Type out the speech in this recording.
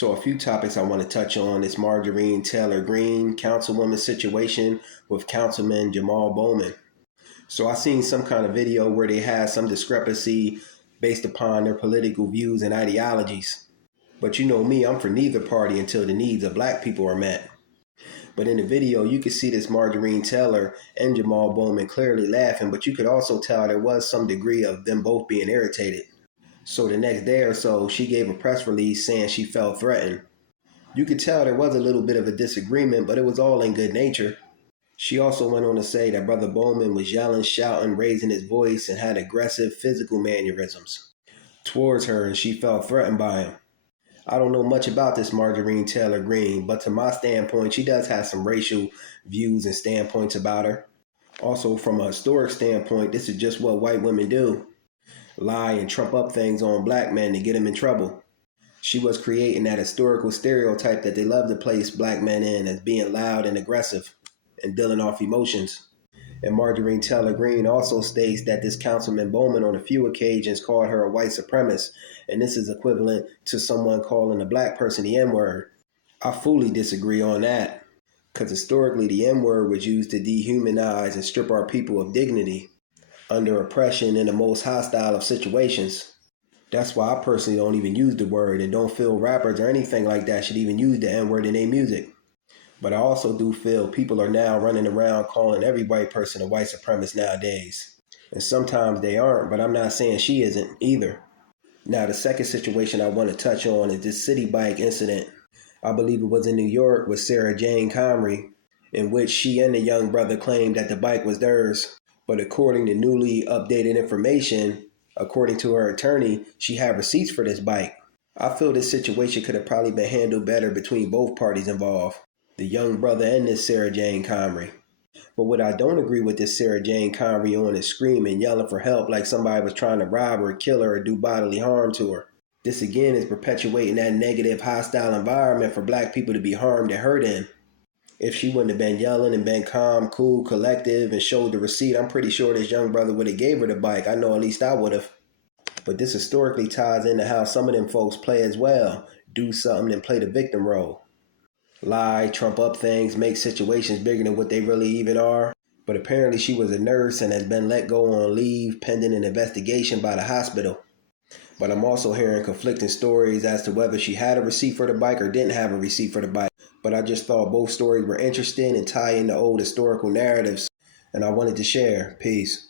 So a few topics I want to touch on is Marjorie Taylor Greene, councilwoman situation with Councilman Jamaal Bowman. So I seen some kind of video where they had some discrepancy based upon their political views and ideologies. But you know me, I'm for neither party until the needs of black people are met. But in the video, you could see this Marjorie Taylor and Jamaal Bowman clearly laughing, but you could also tell there was some degree of them both being irritated. So the next day or so, she gave a press release saying she felt threatened. You could tell there was a little bit of a disagreement, but it was all in good nature. She also went on to say that Brother Bowman was yelling, shouting, raising his voice, and had aggressive physical mannerisms towards her, and she felt threatened by him. I don't know much about this Marjorie Taylor Greene, but to my standpoint, she does have some racial views and standpoints about her. Also, from a historic standpoint, this is just what white women do: lie and trump up things on black men to get them in trouble. She was creating that historical stereotype that they love to place black men in as being loud and aggressive and dealing off emotions. And Marjorie Taylor Greene also states that this Councilman Bowman on a few occasions called her a white supremacist, and this is equivalent to someone calling a black person the N-word. I fully disagree on that, because historically the N-word was used to dehumanize and strip our people of dignity under oppression in the most hostile of situations. That's why I personally don't even use the word and don't feel rappers or anything like that should even use the N-word in their music. But I also do feel people are now running around calling every white person a white supremacist nowadays. And sometimes they aren't, but I'm not saying she isn't either. Now, the second situation I want to touch on is this city bike incident. I believe it was in New York with Sarah Jane Comrie, in which she and the young brother claimed that the bike was theirs. But according to newly updated information, according to her attorney, she had receipts for this bike. I feel this situation could have probably been handled better between both parties involved, the young brother and this Sarah Jane Comrie. But what I don't agree with this Sarah Jane Comrie on is screaming, yelling for help like somebody was trying to rob her, kill her, or do bodily harm to her. This again is perpetuating that negative, hostile environment for black people to be harmed and hurt in. If she wouldn't have been yelling and been calm, cool, collective, and showed the receipt, I'm pretty sure this young brother would have gave her the bike. I know at least I would have. But this historically ties into how some of them folks play as well. Do something and play the victim role. Lie, trump up things, make situations bigger than what they really even are. But apparently she was a nurse and has been let go on leave pending an investigation by the hospital. But I'm also hearing conflicting stories as to whether she had a receipt for the bike or didn't have a receipt for the bike. But I just thought both stories were interesting and tie into old historical narratives, and I wanted to share. Peace.